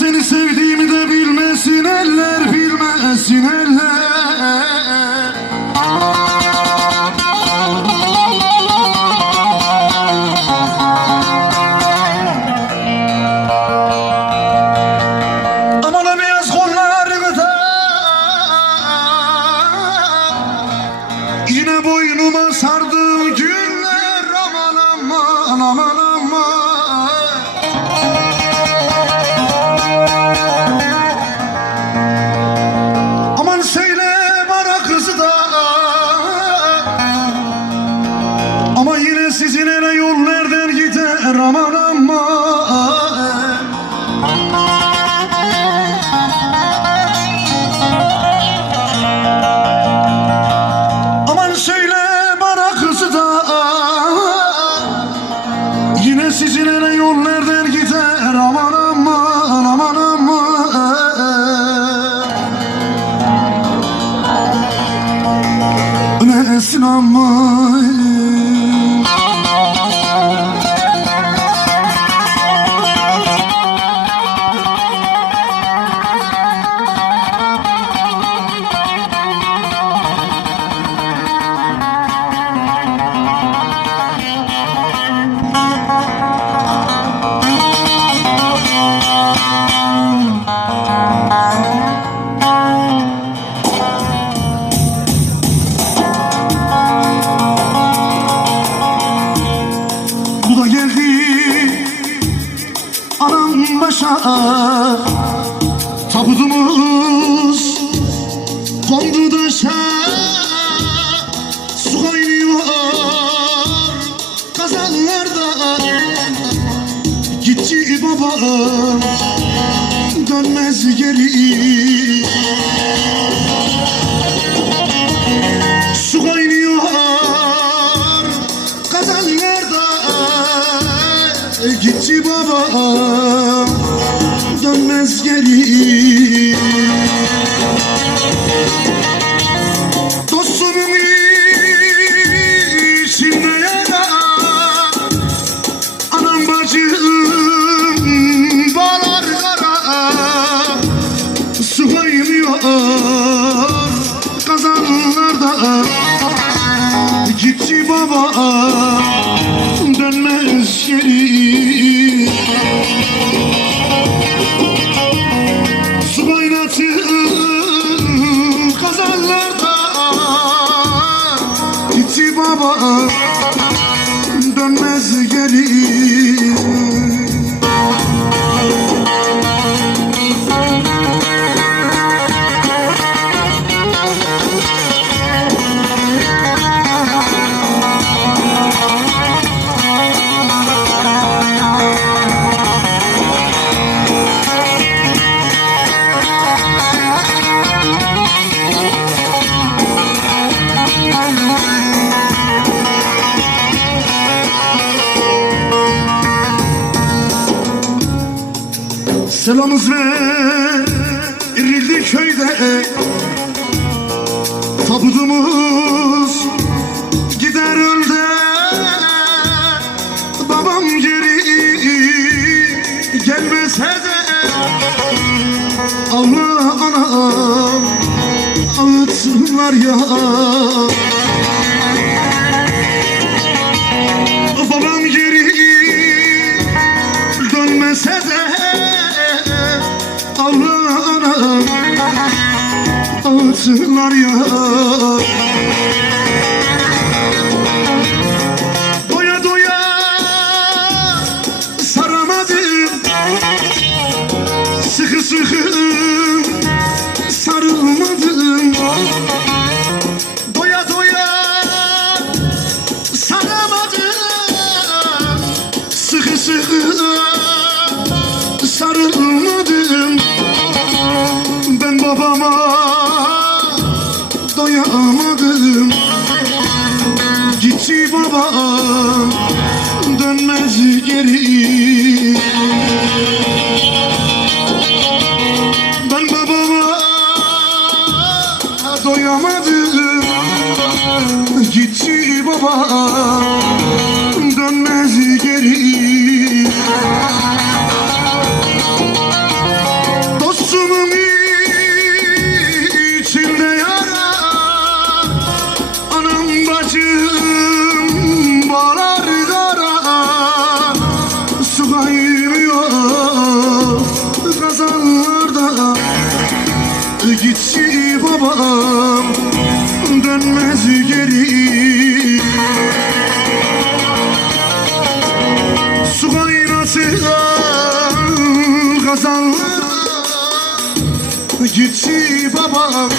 seni sevdiğimi de bilmesin eller Bilmesin eller aman aman anam başa Tabudumuz kondu daşa Su kaynıyor kazanlarda Gitti baba. Dönmez geri Gitti baba dönmez geri baba dönmez geri Selamız verildi köyde. Tabudumuz gider önde. Babam geri gelmese de. Allah anam ağıtsınlar ya. Babam geri dönmese de ağıtsınlar ya Doya doya saramadım. Sıkı sıkı sarılmadım. Doya doya saramadım. Sıkı sıkı sarılmadım. Ben babama doyamadım Gitti baba dönmez geri. başım bağlar Su kaymıyor kazanlarda Gitçi babam dönmez geri. Su kaynasın kazanlarda Gitçi babam